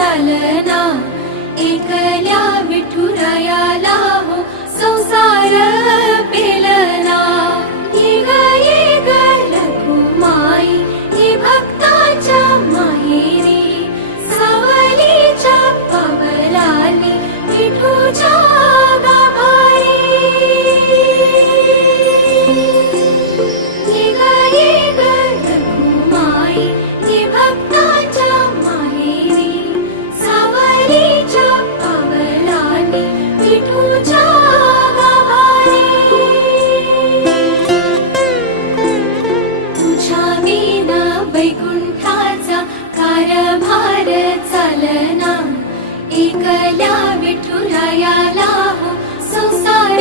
चालना, एकल्या विठुरायाला हो संसार पेलना। ये ग रखुमाई ही भक्ताच्या माहेरी, सावलीच्या पावलांनी विठूच्या गाभारी। ये ग रखुमाई ही भक्ताच्या माहेरी, सावलीच्या पावलांनी विठूच्या गाभारी। तुझ्या विना वैकुंठाचा कारभार चालना, एकल्या विठुरायाला हो संसार